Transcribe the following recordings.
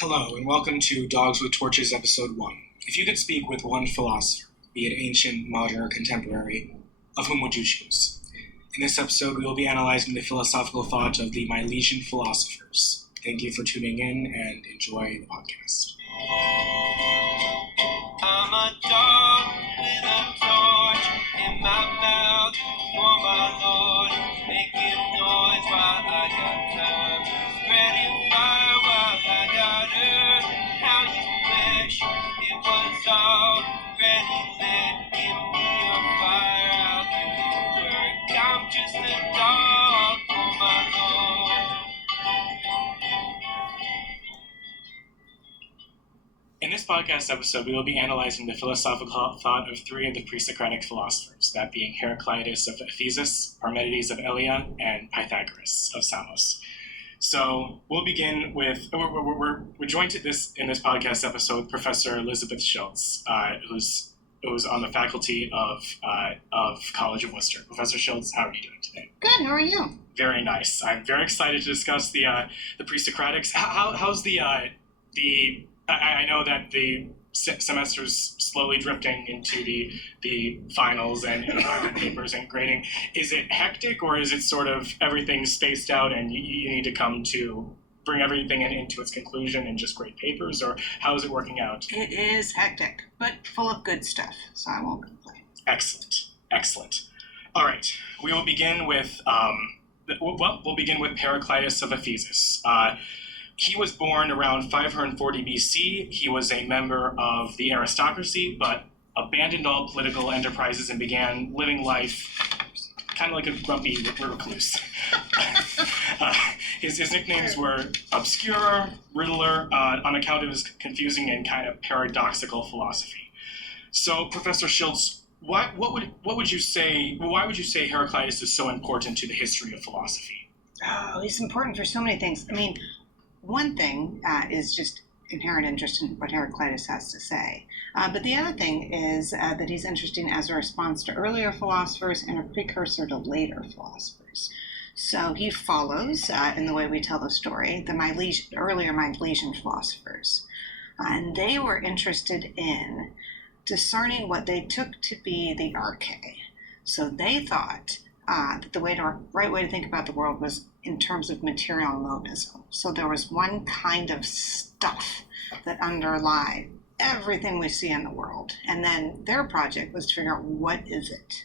Hello, and welcome to Dogs with Torches, Episode 1. If you could speak with one philosopher, be it ancient, modern, or contemporary, of whom would you choose? In this episode, we will be analyzing the philosophical thought of the Milesian philosophers. Thank you for tuning in, and enjoy the podcast. I'm a dog with a torch in my mouth for my Lord, making noise while I got time, spreading fire while I got earth. How you wish it was already lit. Give me your fire, I'll give it work. I'm just a dog for my Lord. In this podcast episode, we will be analyzing the philosophical thought of three of the Pre-Socratic philosophers, that being Heraclitus of Ephesus, Parmenides of Elea, and Pythagoras of Samos. So we'll begin with, we're joined in this podcast episode Professor Elizabeth Schiltz, who's on the faculty of College of Wooster. Professor Schiltz, how are you doing today? Good, how are you? Very nice. I'm very excited to discuss the Pre-Socratics. How's I know that the semester's slowly drifting into the finals and papers and grading. Is it hectic, or is it sort of everything spaced out and you need to come to bring everything into its conclusion and just grade papers, or how is it working out? It is hectic, but full of good stuff, so I won't complain. Excellent. All right, we will begin with we'll begin with Heraclitus of Ephesus. He was born around 540 BC. He was a member of the aristocracy, but abandoned all political enterprises and began living life kind of like a grumpy recluse. His nicknames were Obscure, Riddler, on account of his confusing and kind of paradoxical philosophy. So, Professor Schiltz, why would you say Heraclitus is so important to the history of philosophy? Oh, he's important for so many things. I mean, one thing is just inherent interest in what Heraclitus has to say. But the other thing is that he's interesting as a response to earlier philosophers and a precursor to later philosophers. So he follows, in the way we tell the story, the earlier Milesian philosophers. And they were interested in discerning what they took to be the arche. So they thought that the right way to think about the world was in terms of material monism. So there was one kind of stuff that underlied everything we see in the world. And then their project was to figure out, what is it?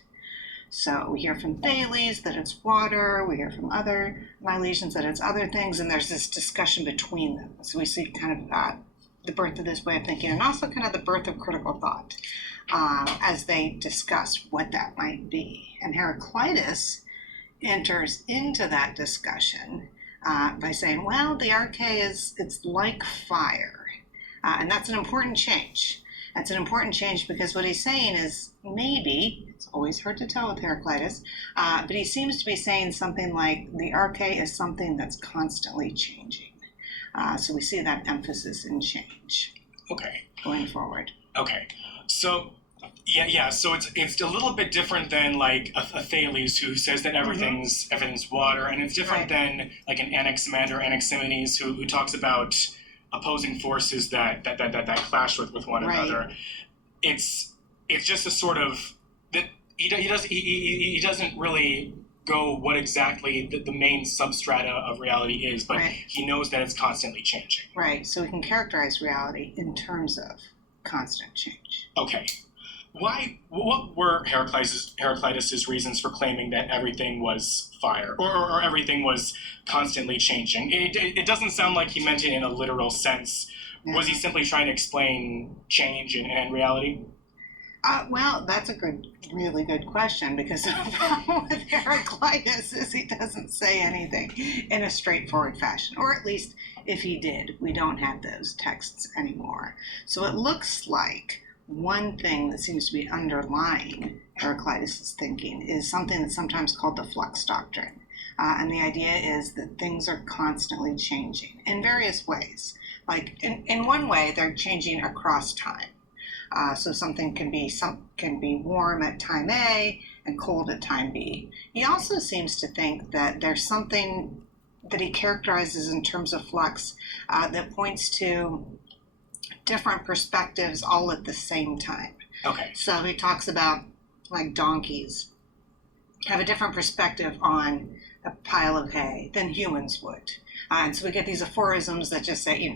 So we hear from Thales that it's water, we hear from other Milesians that it's other things, and there's this discussion between them. So we see kind of the birth of this way of thinking, and also kind of the birth of critical thought as they discuss what that might be. And Heraclitus enters into that discussion by saying, well, the arche it's like fire. And that's an important change. That's an important change because what he's saying is maybe, it's always hard to tell with Heraclitus, but he seems to be saying something like the arche is something that's constantly changing. So we see that emphasis in change. Okay. Going forward. Okay. So, yeah. So it's a little bit different than like a Thales who says that everything's water, and it's different than like an Anaximander or Anaximenes who talks about opposing forces that clash with one another. It's just a sort of that he doesn't really go what exactly the main substrata of reality is, but he knows that it's constantly changing. Right, so we can characterize reality in terms of constant change. Okay. What were Heraclitus's reasons for claiming that everything was fire, or everything was constantly changing? It doesn't sound like he meant it in a literal sense. No. Was he simply trying to explain change in reality? Well, that's a really good question, because the problem with Heraclitus is he doesn't say anything in a straightforward fashion, or at least if he did, we don't have those texts anymore. So it looks like one thing that seems to be underlying Heraclitus' thinking is something that's sometimes called the flux doctrine. And the idea is that things are constantly changing in various ways. Like in one way, they're changing across time. So something can be warm at time A and cold at time B. He also seems to think that there's something that he characterizes in terms of flux that points to different perspectives all at the same time. Okay. So he talks about like donkeys have a different perspective on a pile of hay than humans would. And so we get these aphorisms that just say,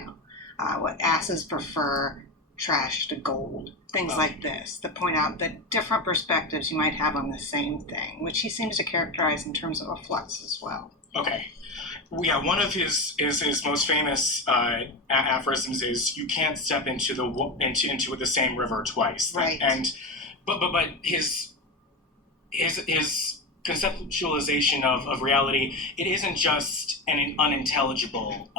what asses prefer trash to gold, things like this, that point out that different perspectives you might have on the same thing, which he seems to characterize in terms of a flux as well. Okay. Yeah, one of his most famous aphorisms is, "You can't step into the same river twice." Right. And but his conceptualization of reality, it isn't just an unintelligible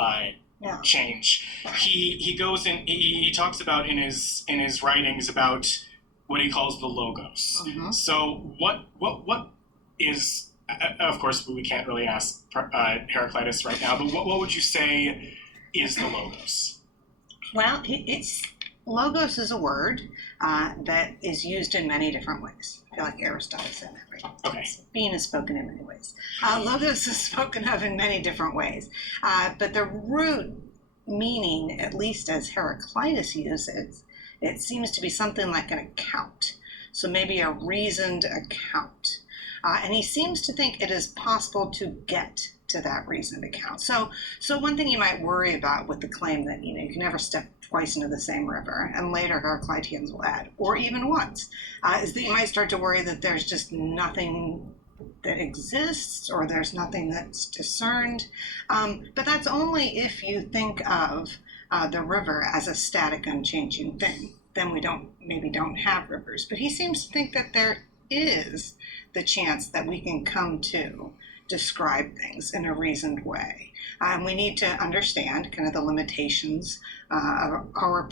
change. He goes in. He talks about in his writings about what he calls the logos. Mm-hmm. So what is, of course, we can't really ask Heraclitus right now, but what would you say is the logos? Well, logos is a word that is used in many different ways. I feel like Aristotle said that, right? Okay. Being is spoken in many ways. Logos is spoken of in many different ways. But the root meaning, at least as Heraclitus uses, it seems to be something like an account. So maybe a reasoned account. And he seems to think it is possible to get to that reasoned account. So one thing you might worry about with the claim that you can never step twice into the same river, and later Heracliteans will add, or even once, is that you might start to worry that there's just nothing that exists, or there's nothing that's discerned. But that's only if you think of the river as a static, unchanging thing. Then we maybe don't have rivers. But he seems to think that there is the chance that we can come to describe things in a reasoned way. We need to understand kind of the limitations of our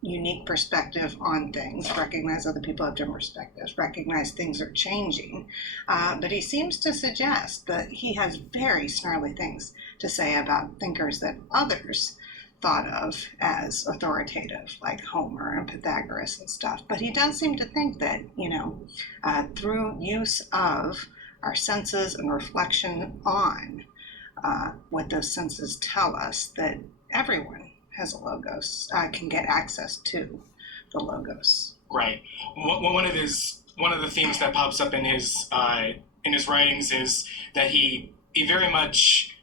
unique perspective on things, recognize other people have different perspectives, recognize things are changing. But he seems to suggest that he has very snarly things to say about thinkers that others thought of as authoritative, like Homer and Pythagoras and stuff. But he does seem to think that, through use of our senses and reflection on what those senses tell us, that everyone has a logos, can get access to the logos. Right. One of the themes that pops up in his writings is that he very much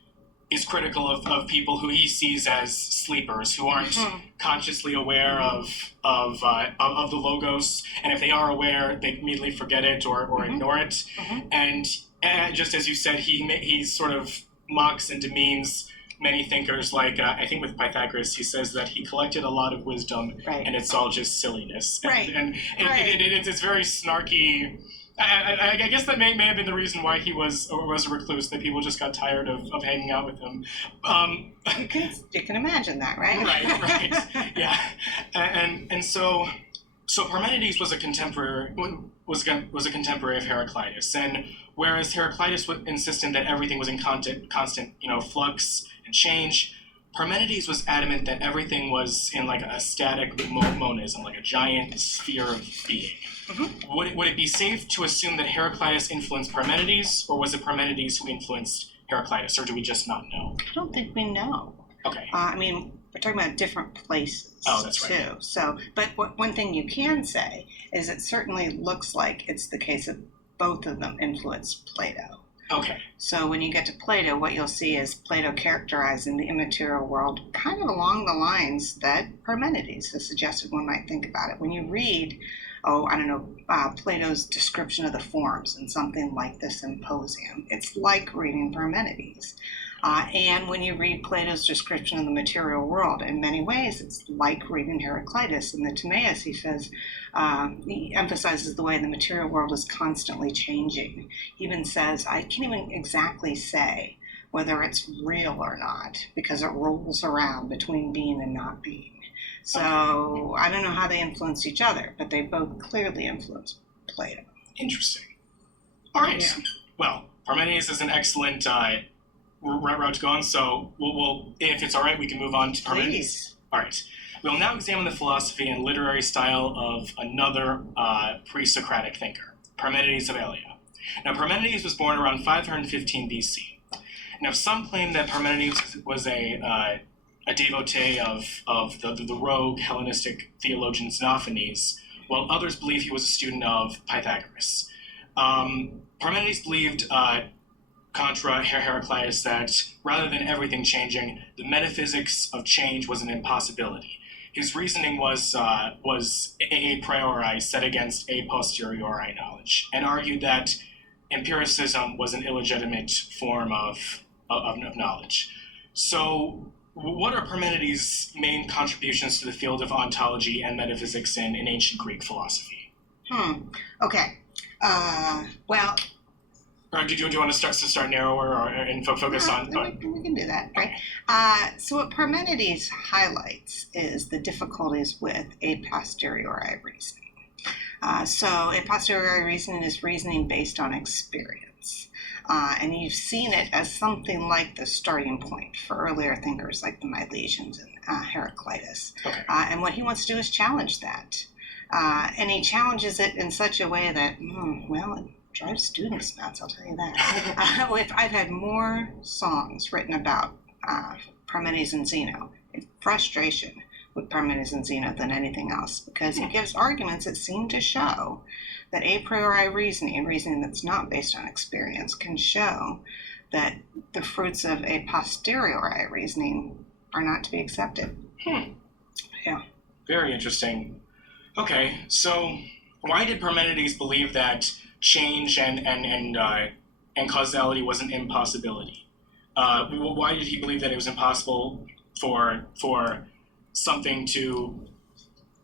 is critical of people who he sees as sleepers, who aren't consciously aware of the logos, and if they are aware, they immediately forget it or ignore it. And just as you said, he sort of mocks and demeans many thinkers. Like I think with Pythagoras, he says that he collected a lot of wisdom, and it's all just silliness. And it's very snarky. I guess that may have been the reason why he was a recluse, that people just got tired of hanging out with him. You can imagine that, right? Right, yeah. And so Parmenides was a contemporary of Heraclitus, and whereas Heraclitus insisted that everything was in constant flux and change, Parmenides was adamant that everything was in like a static monism, like a giant sphere of being. Would it be safe to assume that Heraclitus influenced Parmenides, or was it Parmenides who influenced Heraclitus, or do we just not know? I don't think we know. Okay. We're talking about different places that's too. Right. So, but one thing you can say is it certainly looks like it's the case that both of them influenced Plato. Okay. So when you get to Plato, what you'll see is Plato characterizing the immaterial world kind of along the lines that Parmenides has suggested one might think about it. When you read, Plato's description of the forms in something like the Symposium, it's like reading Parmenides. And when you read Plato's description of the material world, in many ways, it's like reading Heraclitus. In the Timaeus, he says, he emphasizes the way the material world is constantly changing. He even says, I can't even exactly say whether it's real or not, because it rolls around between being and not being. So I don't know how they influence each other, but they both clearly influence Plato. Interesting. All right. Yeah. Well, Parmenides is an excellent route to go on, so we'll, if it's all right, we can move on to Parmenides. Please. All right. We'll now examine the philosophy and literary style of another pre-Socratic thinker, Parmenides of Elea. Now, Parmenides was born around 515 BC, Now, some claim that Parmenides was a devotee of the rogue Hellenistic theologian Xenophanes, while others believe he was a student of Pythagoras. Parmenides believed, contra Heraclitus, that rather than everything changing, the metaphysics of change was an impossibility. His reasoning was a priori set against a posteriori knowledge, and argued that empiricism was an illegitimate form of knowledge. So, what are Parmenides' main contributions to the field of ontology and metaphysics in ancient Greek philosophy? Okay. Well. Or do you want to start narrower and focus on? We can do that, right? So what Parmenides highlights is the difficulties with a posteriori reasoning. So a posteriori reasoning is reasoning based on experience. And you've seen it as something like the starting point for earlier thinkers like the Milesians and Heraclitus. Okay. And what he wants to do is challenge that. And he challenges it in such a way that, it drives students nuts, I'll tell you that. I've had more songs written about Parmenides and Zeno in frustration with Parmenides and Zeno than anything else, because he gives arguments that seem to show that a priori reasoning that's not based on experience, can show that the fruits of a posteriori reasoning are not to be accepted. Yeah. Very interesting. Okay, so why did Parmenides believe that change and causality was an impossibility? Why did he believe that it was impossible for something to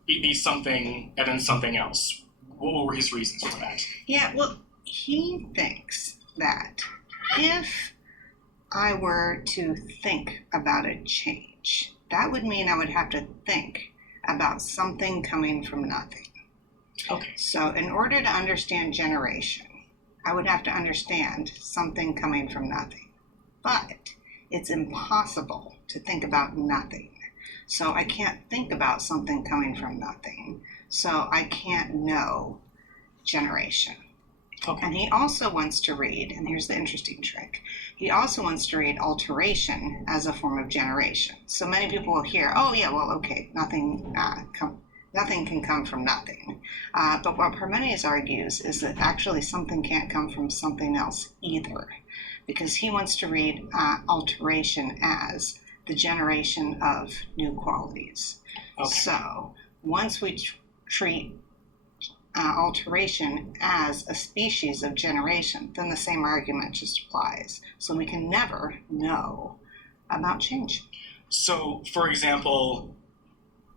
be something and then something else? What were his reasons for that? Yeah, well, he thinks that if I were to think about a change, that would mean I would have to think about something coming from nothing. Okay. So in order to understand generation, I would have to understand something coming from nothing. But it's impossible to think about nothing. So I can't think about something coming from nothing. So I can't know generation. Okay. And he also wants to read, and here's the interesting trick, he also wants to read alteration as a form of generation. So many people will hear, nothing can come from nothing. But what Parmenides argues is that actually something can't come from something else either, because he wants to read alteration as the generation of new qualities. Okay. So once we treat alteration as a species of generation, then the same argument just applies. So we can never know about change. So, for example,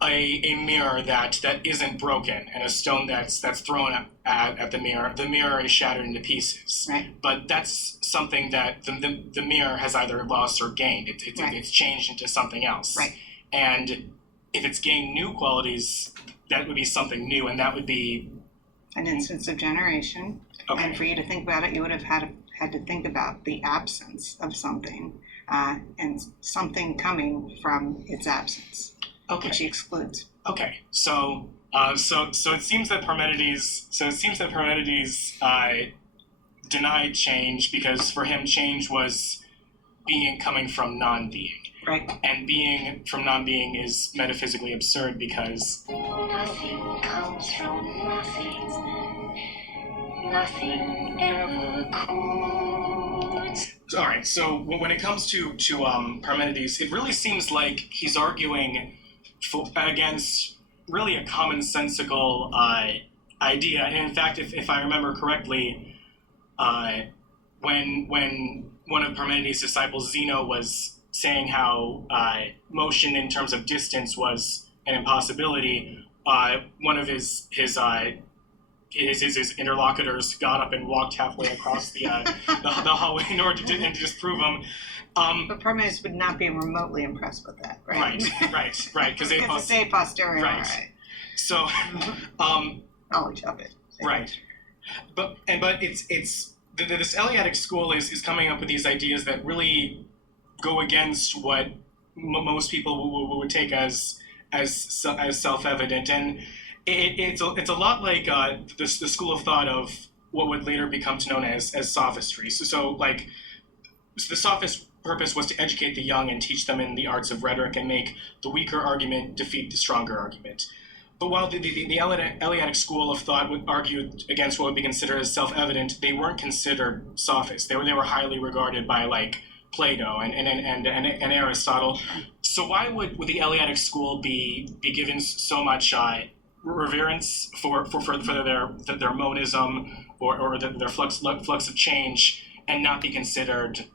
a mirror that isn't broken and a stone that's thrown at the mirror is shattered into pieces. Right. But that's something that the mirror has either lost or gained. It's changed into something else. Right. And if it's gained new qualities, that would be something new, and that would be an instance of generation. Okay. And for you to think about it, you would have had to think about the absence of something and something coming from its absence. Okay. Which he excludes. Okay, so it seems that Parmenides denied change because for him change was being coming from non-being. Right. And being from non-being is metaphysically absurd because nothing comes from nothing. Nothing ever could. All right. So when it comes to Parmenides, it really seems like he's arguing against really a commonsensical idea. And in fact, if I remember correctly, when one of Parmenides' disciples, Zeno, was saying how motion in terms of distance was an impossibility, one of his interlocutors got up and walked halfway across the hallway in order to disprove him. But Parmenides would not be remotely impressed with that, right? Right, because it's a posteriori. Right. So, knowledge of it. Right, but it's this Eleatic school is coming up with these ideas that really go against what most people would take as self-evident, and it's a lot like the school of thought of what would later become known as sophistry. So like So the sophist's purpose was to educate the young and teach them in the arts of rhetoric and make the weaker argument defeat the stronger argument. But while the Eleatic school of thought would argue against what would be considered as self-evident, they weren't considered sophists. They were highly regarded by like Plato and Aristotle. So why would the Eleatic school be given so much reverence for their monism or their flux of change, and not be considered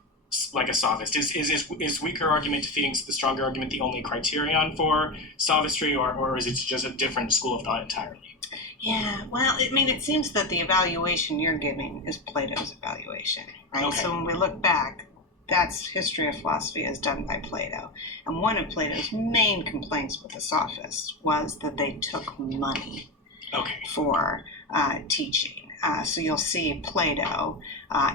like a sophist? Is weaker argument defeating the stronger argument the only criterion for sophistry, or is it just a different school of thought entirely? Yeah, well, I mean, it seems that the evaluation you're giving is Plato's evaluation, right? Okay. So when we look back, that's history of philosophy as done by Plato. And one of Plato's main complaints with the sophists was that they took money for teaching. So you'll see Plato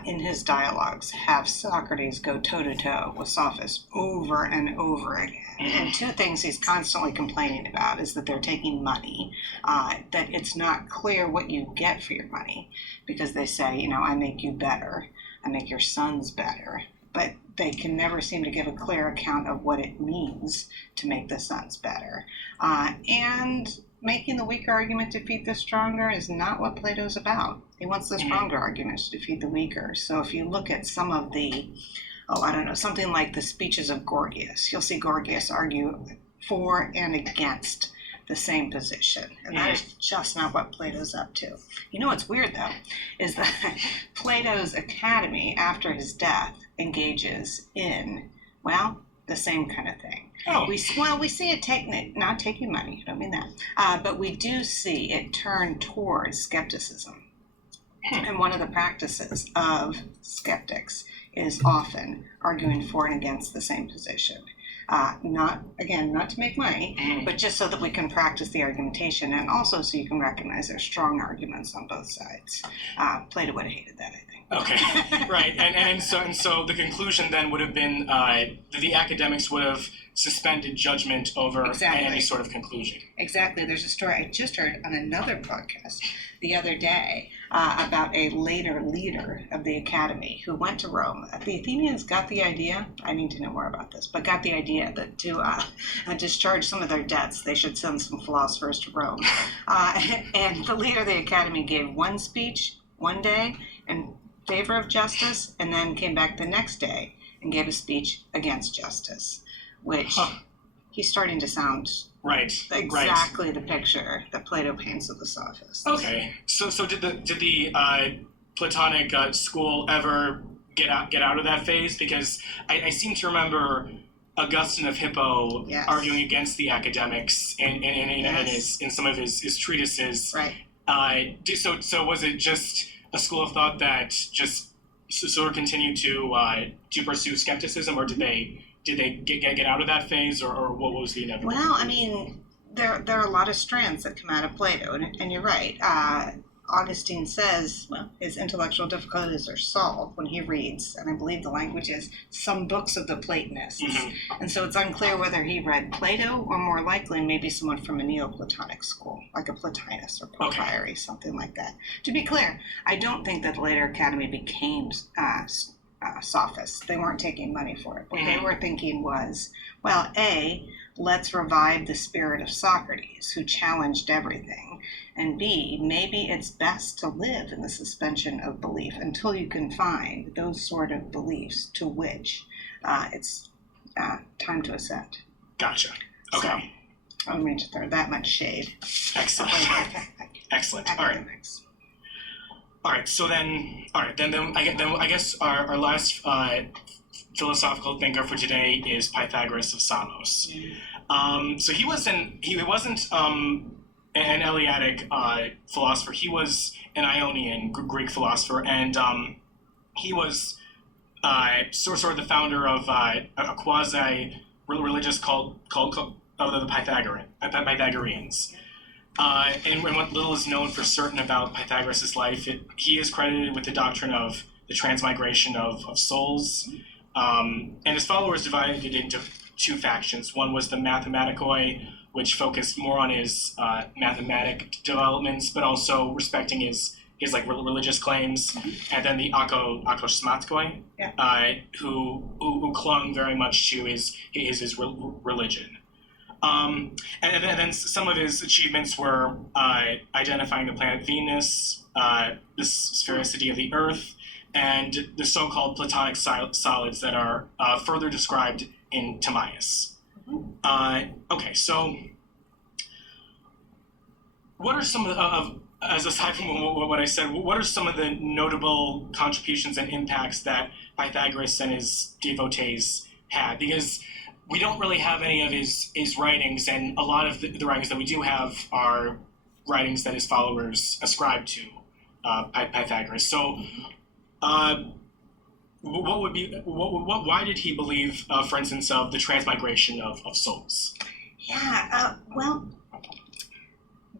in his dialogues have Socrates go toe-to-toe with sophists over and over again. And two things he's constantly complaining about is that they're taking money, that it's not clear what you get for your money, because they say, I make you better, I make your sons better, but they can never seem to give a clear account of what it means to make the sons better. And making the weaker argument defeat the stronger is not what Plato's about. He wants the stronger arguments to defeat the weaker. So if you look at some of the, something like the speeches of Gorgias, you'll see Gorgias argue for and against the same position. And that is just not what Plato's up to. What's weird, though, is that Plato's academy, after his death, engages in, the same kind of thing. Oh. We see it not taking money, I don't mean that, but we do see it turn towards skepticism. And one of the practices of skeptics is often arguing for and against the same position. Not to make money, but just so that we can practice the argumentation, and also so you can recognize there's strong arguments on both sides. Plato would have hated that, I think. Okay, right, and so the conclusion then would have been that the academics would have suspended judgment over any sort of conclusion. Exactly. There's a story I just heard on another podcast the other day about a later leader of the academy who went to Rome. The Athenians got the idea, I need to know more about this, but got the idea that to discharge some of their debts, they should send some philosophers to Rome. And the leader of the academy gave one speech one day in favor of justice, and then came back the next day and gave a speech against justice, which he's starting to sound exactly the picture that Plato paints of the sophists. Okay, so did the Platonic school ever get out of that phase? Because I seem to remember Augustine of Hippo arguing against the academics in some of his treatises. Right. So was it just a school of thought that just sort of continued to pursue skepticism, or did they get out of that phase, or what was the inevitable? Well, I mean, there are a lot of strands that come out of Plato, and you're right. Augustine says, his intellectual difficulties are solved when he reads, and I believe the language is, some books of the Platonists. And so it's unclear whether he read Plato, or more likely maybe someone from a Neoplatonic school, like a Plotinus or Porphyry, something like that. To be clear, I don't think that the later academy became sophists. They weren't taking money for it. What they were thinking was, let's revive the spirit of Socrates, who challenged everything. And B, maybe it's best to live in the suspension of belief until you can find those sort of beliefs to which it's time to ascend. Gotcha. Okay. So, I don't mean to throw that much shade. Excellent. Excellent. Academics. All right. So then I guess our last philosophical thinker for today is Pythagoras of Samos. So he wasn't an Eleatic philosopher. He was an Ionian Greek philosopher, and he was sort of the founder of a quasi-religious cult of the Pythagoreans. And what little is known for certain about Pythagoras' life, he is credited with the doctrine of the transmigration of souls. And his followers divided it into two factions. One was the Mathematicoi, which focused more on his mathematic developments, but also respecting his like religious claims, and then the akosmatkoi, who clung very much to his religion. And then some of his achievements were identifying the planet Venus, the sphericity of the Earth, and the so-called Platonic solids that are further described in Timaeus. Okay, so what are some of as aside from what I said, what are some of the notable contributions and impacts that Pythagoras and his devotees had? Because we don't really have any of his writings, and a lot of the writings that we do have are writings that his followers ascribe to Pythagoras. So, why did he believe, for instance, of the transmigration of souls? Yeah, well,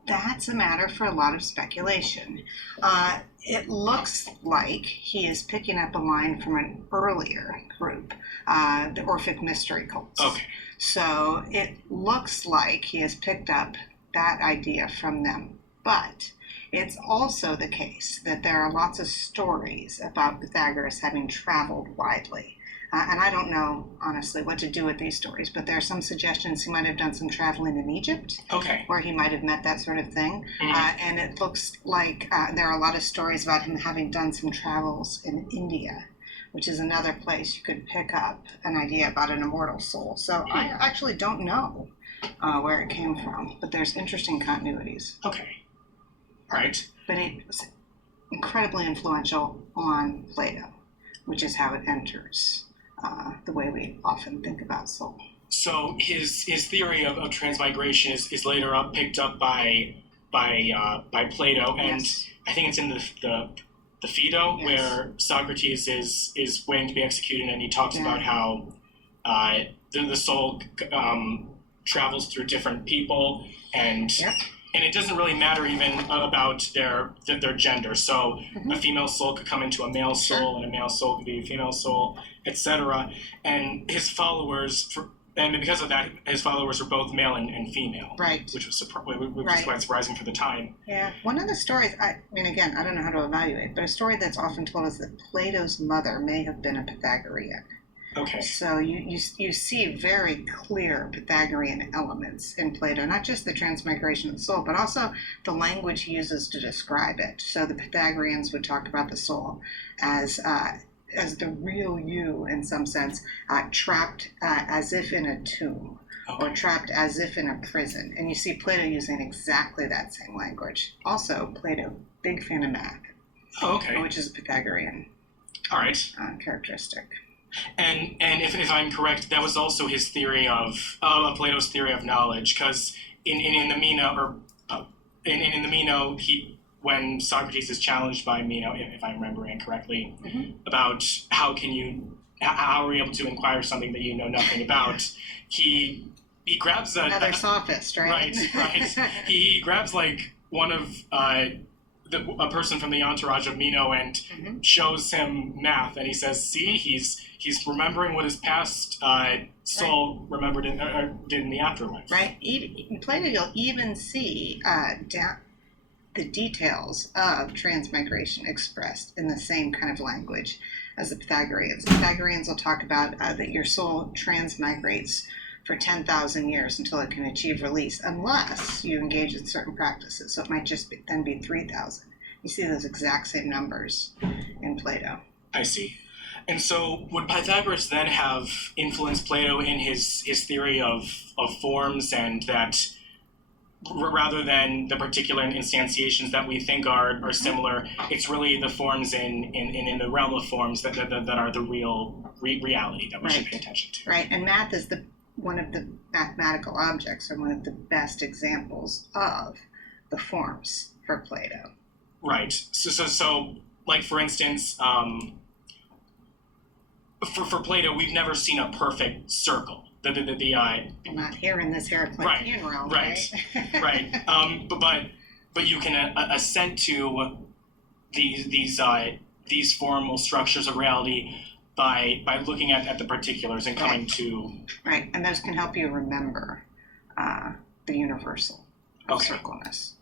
that's a matter for a lot of speculation. It looks like he is picking up a line from an earlier group, the Orphic mystery cults. Okay. So it looks like he has picked up that idea from them. But it's also the case that there are lots of stories about Pythagoras having traveled widely. And I don't know, honestly, what to do with these stories, but there are some suggestions he might have done some traveling in Egypt, where he might have met that sort of thing. And it looks like there are a lot of stories about him having done some travels in India, which is another place you could pick up an idea about an immortal soul. So I actually don't know where it came from, but there's interesting continuities. Okay. All right. But it was incredibly influential on Plato, which is how it enters the way we often think about soul. So his theory of transmigration is later picked up by Plato, and I think it's in the Phaedo, where Socrates is waiting to be executed, and he talks about how the soul travels through different people, and it doesn't really matter even about their gender. So a female soul could come into a male soul, and a male soul could be a female soul, etc. And his followers, and because of that, his followers were both male and female, which was quite surprising for the time. Yeah, one of the stories, I mean, again, I don't know how to evaluate, but a story that's often told is that Plato's mother may have been a Pythagorean. Okay. So you see very clear Pythagorean elements in Plato, not just the transmigration of the soul, but also the language he uses to describe it. So the Pythagoreans would talk about the soul as the real you, in some sense, trapped as if in a tomb, or trapped as if in a prison. And you see Plato using exactly that same language. Also, Plato, big fan of math, which is a Pythagorean characteristic. And if I'm correct, that was also his theory of Plato's theory of knowledge, because in the Meno, in the Meno, when Socrates is challenged by Meno, if I'm remembering correctly, about how are you able to inquire something that you know nothing about, he grabs another sophist, right? Right. He grabs like one of a person from the entourage of Meno and shows him math, and he says, "See, he's remembering what his past soul remembered or did in the afterlife." Right. In Plato, you'll even see the details of transmigration expressed in the same kind of language as the Pythagoreans. The Pythagoreans will talk about that your soul transmigrates for 10,000 years until it can achieve release, unless you engage in certain practices. So it might just then be 3,000. You see those exact same numbers in Plato. I see. And so would Pythagoras then have influenced Plato in his theory of forms, and that rather than the particular instantiations that we think are similar, it's really the forms in the realm of forms that are the real reality that we should pay attention to. Right, and math is one of the mathematical objects, or one of the best examples of the forms for Plato. Right. So like for instance, for Plato, we've never seen a perfect circle. Not here in this Heraclitian realm, right? Right. But you can assent to these formal structures of reality by looking at the particulars and coming to... Right, and those can help you remember the universal of circleness.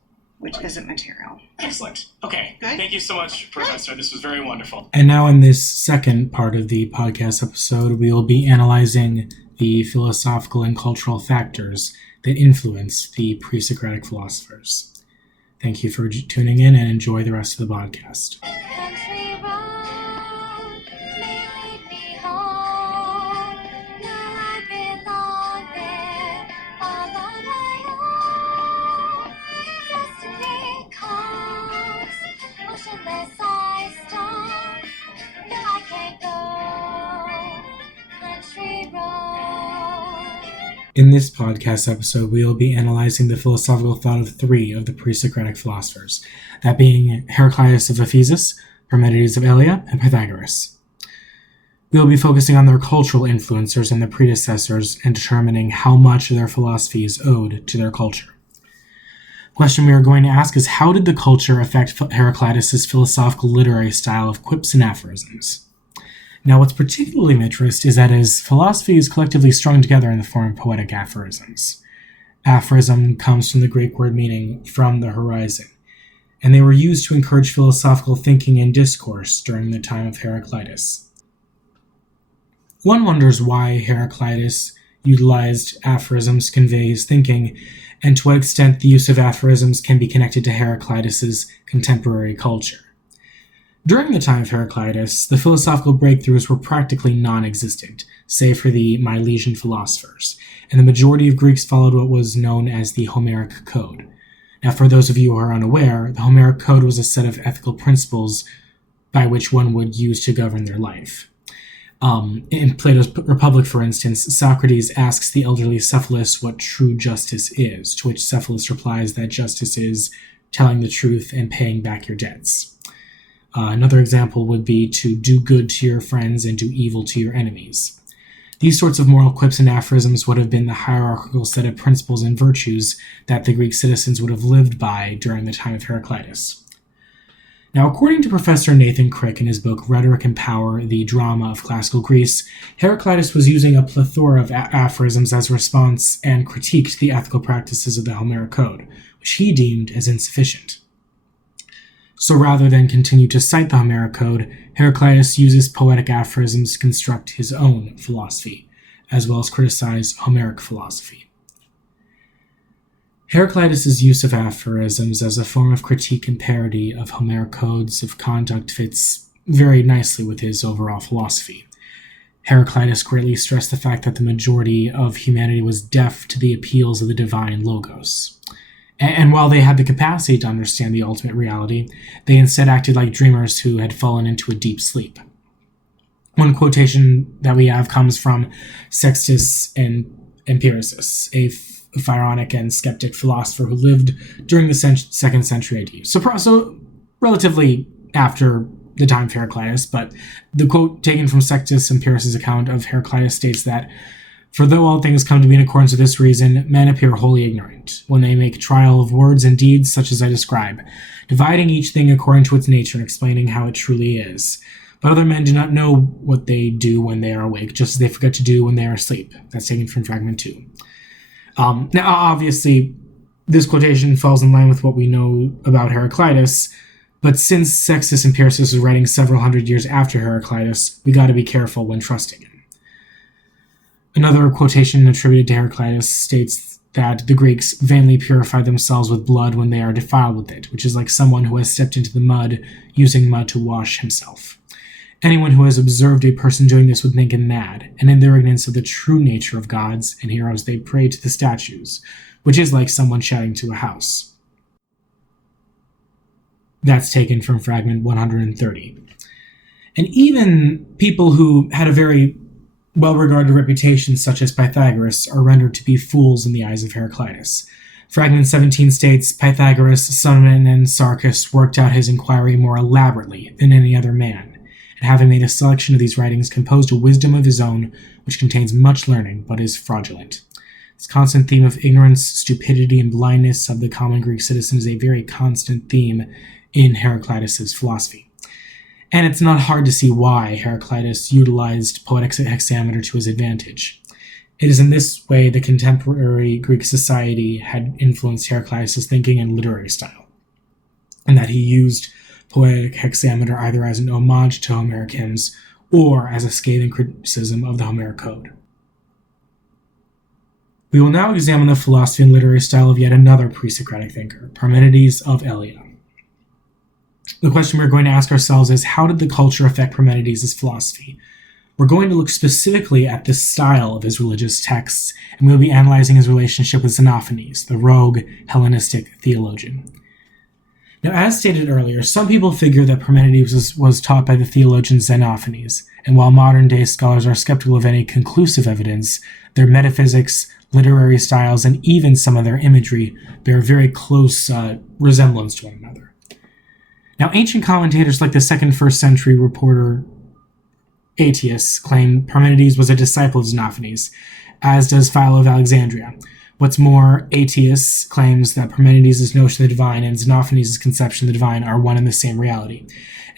which isn't material. Excellent. Okay. Good. Thank you so much, Professor. This was very wonderful. And now in this second part of the podcast episode, we will be analyzing the philosophical and cultural factors that influence the pre-Socratic philosophers. Thank you for tuning in and enjoy the rest of the podcast. Country road may lead me home. Now I belong there all on my own. Destiny calls, motionless I stop. No, I can't go. Country road. In this podcast episode, we will be analyzing the philosophical thought of three of the pre-Socratic philosophers, that being Heraclitus of Ephesus, Parmenides of Elea, and Pythagoras. We will be focusing on their cultural influencers and their predecessors and determining how much of their philosophy is owed to their culture. The question we are going to ask is, how did the culture affect Heraclitus' philosophical literary style of quips and aphorisms? Now, what's particularly of interest is that his philosophy is collectively strung together in the form of poetic aphorisms. Aphorism comes from the Greek word meaning from the horizon, and they were used to encourage philosophical thinking and discourse during the time of Heraclitus. One wonders why Heraclitus utilized aphorisms to convey his thinking, and to what extent the use of aphorisms can be connected to Heraclitus' contemporary culture. During the time of Heraclitus, the philosophical breakthroughs were practically non-existent, save for the Milesian philosophers, and the majority of Greeks followed what was known as the Homeric Code. Now, for those of you who are unaware, the Homeric Code was a set of ethical principles by which one would use to govern their life. In Plato's Republic, for instance, Socrates asks the elderly Cephalus what true justice is, to which Cephalus replies that justice is telling the truth and paying back your debts. Another example would be to do good to your friends and do evil to your enemies. These sorts of moral quips and aphorisms would have been the hierarchical set of principles and virtues that the Greek citizens would have lived by during the time of Heraclitus. Now, according to Professor Nathan Crick in his book Rhetoric and Power, the Drama of Classical Greece, Heraclitus was using a plethora of aphorisms as a response and critiqued the ethical practices of the Homeric Code, which he deemed as insufficient. So rather than continue to cite the Homeric Code, Heraclitus uses poetic aphorisms to construct his own philosophy, as well as criticize Homeric philosophy. Heraclitus' use of aphorisms as a form of critique and parody of Homeric codes of conduct fits very nicely with his overall philosophy. Heraclitus greatly stressed the fact that the majority of humanity was deaf to the appeals of the divine logos. And while they had the capacity to understand the ultimate reality, they instead acted like dreamers who had fallen into a deep sleep. One quotation that we have comes from Sextus Empiricus, a Pharaonic and skeptic philosopher who lived during the 2nd century AD. So relatively after the time of Heraclitus, but the quote taken from Sextus Empiricus' account of Heraclitus states that, "For though all things come to be in accordance with this reason, men appear wholly ignorant, when they make trial of words and deeds such as I describe, dividing each thing according to its nature and explaining how it truly is. But other men do not know what they do when they are awake, just as they forget to do when they are asleep." That's taken from fragment 2. Now, obviously, this quotation falls in line with what we know about Heraclitus, but since Sextus Empiricus was writing several hundred years after Heraclitus, we got to be careful when trusting him. Another quotation attributed to Heraclitus states that the Greeks vainly purify themselves with blood when they are defiled with it, which is like someone who has stepped into the mud, using mud to wash himself. Anyone who has observed a person doing this would think him mad, and in their ignorance of the true nature of gods and heroes they pray to the statues, which is like someone shouting to a house. That's taken from fragment 130. And even people who had a very well-regarded reputation, such as Pythagoras, are rendered to be fools in the eyes of Heraclitus. Fragment 17 states, "Pythagoras, son of Ansarchus, worked out his inquiry more elaborately than any other man, and having made a selection of these writings, composed a wisdom of his own, which contains much learning, but is fraudulent." This constant theme of ignorance, stupidity, and blindness of the common Greek citizen is a very constant theme in Heraclitus' philosophy. And it's not hard to see why Heraclitus utilized poetic hexameter to his advantage. It is in this way that contemporary Greek society had influenced Heraclitus' thinking and literary style. and that he used poetic hexameter either as an homage to Homeric hymns or as a scathing criticism of the Homeric code. We will now examine the philosophy and literary style of yet another pre-Socratic thinker, Parmenides of Elea. The question we're going to ask ourselves is, how did the culture affect Parmenides' philosophy? We're going to look specifically at the style of his religious texts, and we'll be analyzing his relationship with Xenophanes, the rogue Hellenistic theologian. Now, as stated earlier, some people figure that Parmenides was taught by the theologian Xenophanes, and while modern-day scholars are skeptical of any conclusive evidence, their metaphysics, literary styles, and even some of their imagery bear very close resemblance to one another. Now, ancient commentators like the 1st century reporter Aetius claim Parmenides was a disciple of Xenophanes, as does Philo of Alexandria. What's more, Aetius claims that Parmenides' notion of the divine and Xenophanes' conception of the divine are one and the same reality,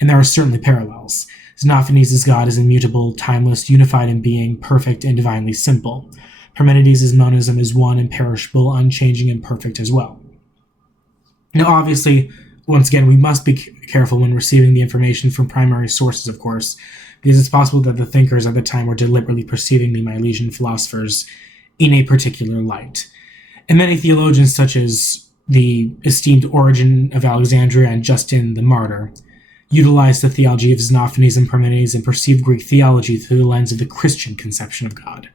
and there are certainly parallels. Xenophanes' God is immutable, timeless, unified in being, perfect, and divinely simple. Parmenides' monism is one, imperishable, unchanging, and perfect as well. Now, obviously, once again, we must be careful when receiving the information from primary sources, of course, because it's possible that the thinkers at the time were deliberately perceiving the Milesian philosophers in a particular light. And many theologians, such as the esteemed Origen of Alexandria and Justin the Martyr, utilized the theology of Xenophanes and Parmenides and perceived Greek theology through the lens of the Christian conception of God.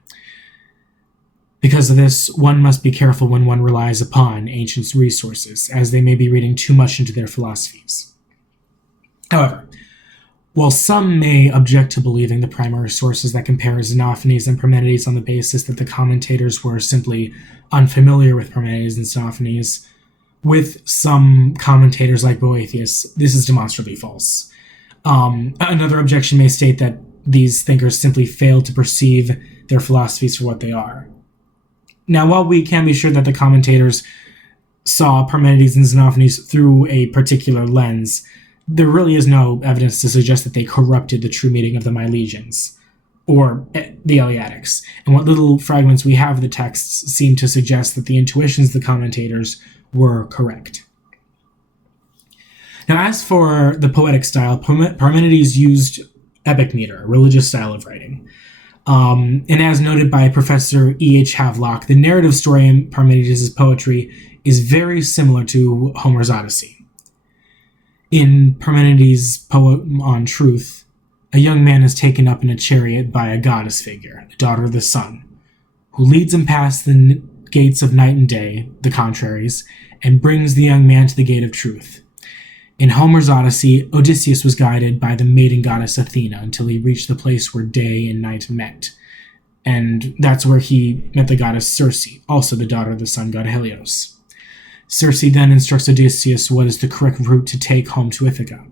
Because of this, one must be careful when one relies upon ancient resources, as they may be reading too much into their philosophies. However, while some may object to believing the primary sources that compare Xenophanes and Parmenides on the basis that the commentators were simply unfamiliar with Parmenides and Xenophanes, with some commentators like Boethius, this is demonstrably false. Another objection may state that these thinkers simply failed to perceive their philosophies for what they are. Now, while we can be sure that the commentators saw Parmenides and Xenophanes through a particular lens, there really is no evidence to suggest that they corrupted the true meaning of the Milesians or the Eleatics. And what little fragments we have of the texts seem to suggest that the intuitions of the commentators were correct. Now, as for the poetic style, Parmenides used epic meter, a religious style of writing. And as noted by Professor E.H. Havelock, the narrative story in Parmenides' poetry is very similar to Homer's Odyssey. In Parmenides' poem on truth, a young man is taken up in a chariot by a goddess figure, the daughter of the sun, who leads him past the gates of night and day, the contraries, and brings the young man to the gate of truth. In Homer's Odyssey, Odysseus was guided by the maiden goddess Athena until he reached the place where day and night met. And that's where he met the goddess Circe, also the daughter of the sun god Helios. Circe then instructs Odysseus what is the correct route to take home to Ithaca.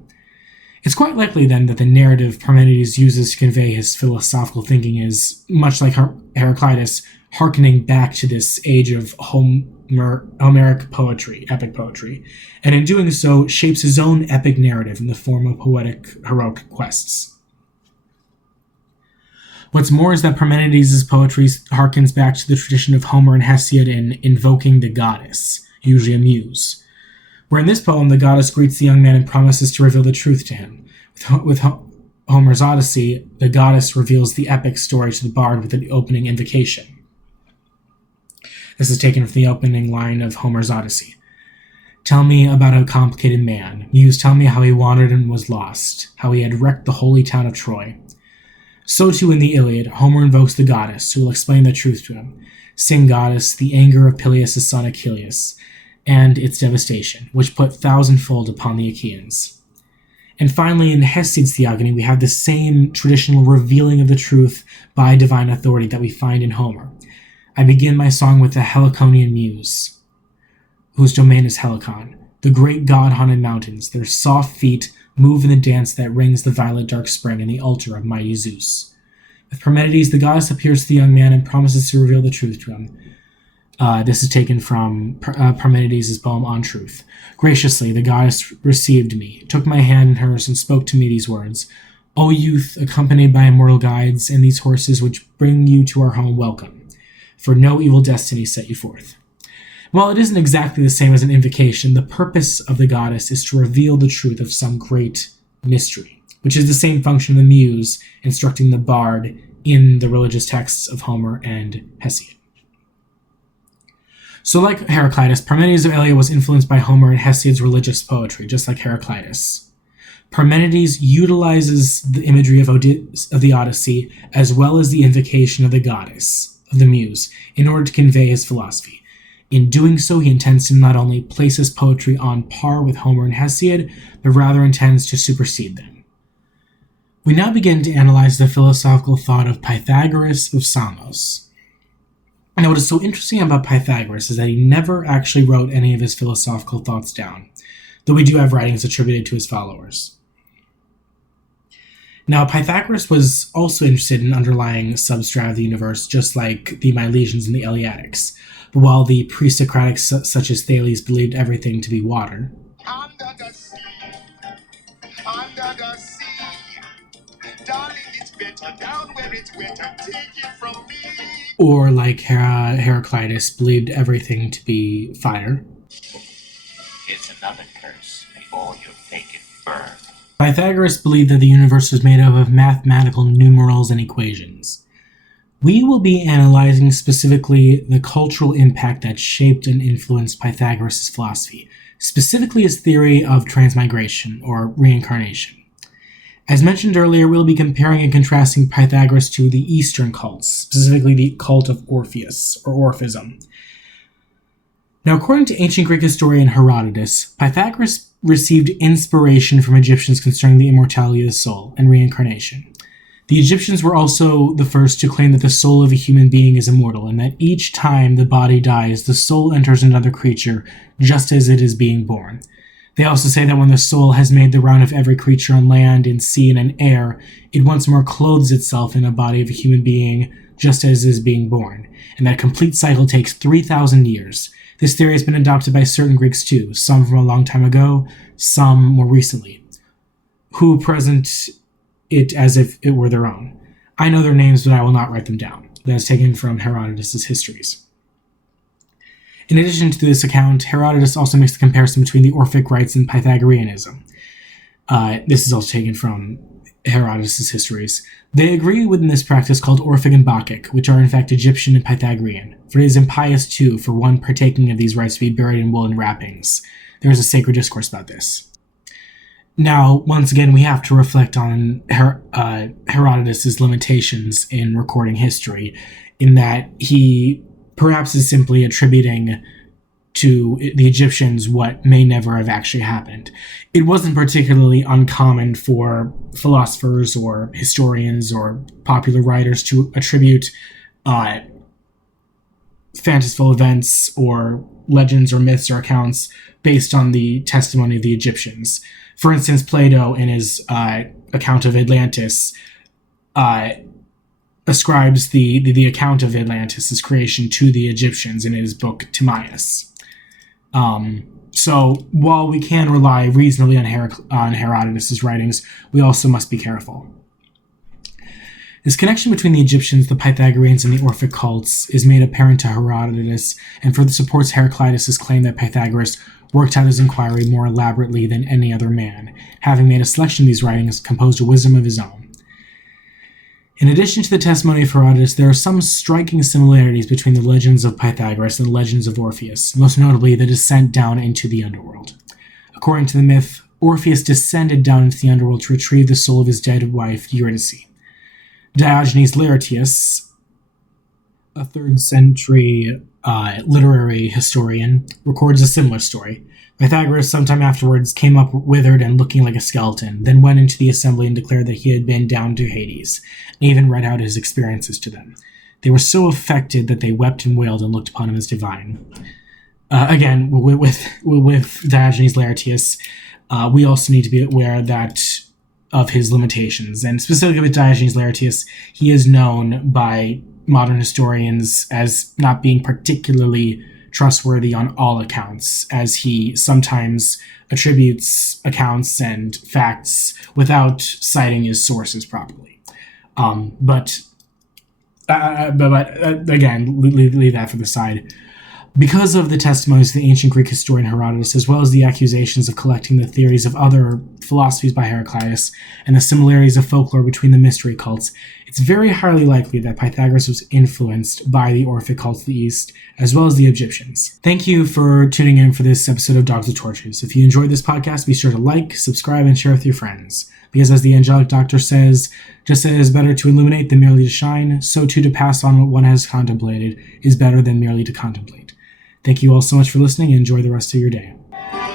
It's quite likely then that the narrative Parmenides uses to convey his philosophical thinking is, much like Heraclitus, hearkening back to this age of Homeric poetry, epic poetry, and in doing so shapes his own epic narrative in the form of poetic heroic quests. What's more is that Parmenides' poetry harkens back to the tradition of Homer and Hesiod in invoking the goddess, usually a muse, where in this poem the goddess greets the young man and promises to reveal the truth to him. With Homer's Odyssey, the goddess reveals the epic story to the bard with an opening invocation. This is taken from the opening line of Homer's Odyssey. Tell me about a complicated man. Muse, tell me how he wandered and was lost, how he had wrecked the holy town of Troy. So too in the Iliad, Homer invokes the goddess, who will explain the truth to him. Sing, goddess, the anger of Peleus' son Achilles, and its devastation, which put thousandfold upon the Achaeans. And finally, in Hesiod's Theogony, we have the same traditional revealing of the truth by divine authority that we find in Homer. I begin my song with the Heliconian muse, whose domain is Helicon, the great god-haunted mountains. Their soft feet move in the dance that rings the violet dark spring in the altar of mighty Zeus. With Parmenides, the goddess appears to the young man and promises to reveal the truth to him. This is taken from Parmenides' poem On Truth. Graciously, the goddess received me, took my hand in hers, and spoke to me these words. O youth, accompanied by immortal guides, and these horses which bring you to our home, welcome, for no evil destiny set you forth. While it isn't exactly the same as an invocation, the purpose of the goddess is to reveal the truth of some great mystery, which is the same function of the muse instructing the bard in the religious texts of Homer and Hesiod. So like Heraclitus, Parmenides of Elea was influenced by Homer and Hesiod's religious poetry, just like Heraclitus. Parmenides utilizes the imagery of the Odyssey as well as the invocation of the goddess, of the muse, in order to convey his philosophy. In doing so, he intends to not only place his poetry on par with Homer and Hesiod, but rather intends to supersede them. We now begin to analyze the philosophical thought of Pythagoras of Samos. Now, what is so interesting about Pythagoras is that he never actually wrote any of his philosophical thoughts down, though we do have writings attributed to his followers. Now, Pythagoras was also interested in underlying substrata of the universe, just like the Milesians and the Eleatics. But while the Pre-Socratics, such as Thales, believed everything to be water, Under the sea, darling, it's better down where it's wetter, take it from me. or like Heraclitus, believed everything to be fire, It's another curse. May all your bacon burn. Pythagoras believed that the universe was made up of mathematical numerals and equations. We will be analyzing specifically the cultural impact that shaped and influenced Pythagoras' philosophy, specifically his theory of transmigration, or reincarnation. As mentioned earlier, we'll be comparing and contrasting Pythagoras to the Eastern cults, specifically the cult of Orpheus, or Orphism. Now, according to ancient Greek historian Herodotus, Pythagoras received inspiration from Egyptians concerning the immortality of the soul and reincarnation. The Egyptians were also the first to claim that the soul of a human being is immortal, and that each time the body dies, the soul enters another creature, just as it is being born. They also say that when the soul has made the round of every creature on land, in sea, and in air, it once more clothes itself in a body of a human being, just as it is being born, and that complete cycle takes 3,000 years. This theory has been adopted by certain Greeks too, some from a long time ago, some more recently, who present it as if it were their own. I know their names, but I will not write them down. That is taken from Herodotus' histories. In addition to this account, Herodotus also makes the comparison between the Orphic rites and Pythagoreanism. This is also taken from Herodotus' histories. They agree within this practice called Orphic and Bacchic, which are in fact Egyptian and Pythagorean, for it is impious too for one partaking of these rites to be buried in woolen wrappings. There is a sacred discourse about this. Now, once again, we have to reflect on Herodotus' limitations in recording history, in that he perhaps is simply attributing to the Egyptians what may never have actually happened. It wasn't particularly uncommon for philosophers or historians or popular writers to attribute fanciful events or legends or myths or accounts based on the testimony of the Egyptians. For instance, Plato, in his account of Atlantis, ascribes the account of Atlantis' creation to the Egyptians in his book Timaeus. So while we can rely reasonably on Herodotus' writings, we also must be careful. This connection between the Egyptians, the Pythagoreans, and the Orphic cults is made apparent to Herodotus, and further supports Heraclitus' claim that Pythagoras worked out his inquiry more elaborately than any other man, having made a selection of these writings, composed a wisdom of his own. In addition to the testimony of Herodotus, there are some striking similarities between the legends of Pythagoras and the legends of Orpheus, most notably the descent down into the underworld. According to the myth, Orpheus descended down into the underworld to retrieve the soul of his dead wife, Eurydice. Diogenes Laertius, a 3rd century literary historian, records a similar story. Pythagoras, sometime afterwards, came up withered and looking like a skeleton, then went into the assembly and declared that he had been down to Hades, and even read out his experiences to them. They were so affected that they wept and wailed and looked upon him as divine. Again, with Diogenes Laertius, we also need to be aware that of his limitations, and specifically with Diogenes Laertius, he is known by modern historians as not being particularly trustworthy on all accounts, as he sometimes attributes accounts and facts without citing his sources properly. But again, leave that for the side. Because of the testimonies of the ancient Greek historian Herodotus, as well as the accusations of collecting the theories of other philosophies by Heraclitus, and the similarities of folklore between the mystery cults, it's very highly likely that Pythagoras was influenced by the Orphic cult of the East, as well as the Egyptians. Thank you for tuning in for this episode of Dogs with Torches. If you enjoyed this podcast, be sure to like, subscribe, and share with your friends. Because as the angelic doctor says, just as it is better to illuminate than merely to shine, so too to pass on what one has contemplated is better than merely to contemplate. Thank you all so much for listening, and enjoy the rest of your day. I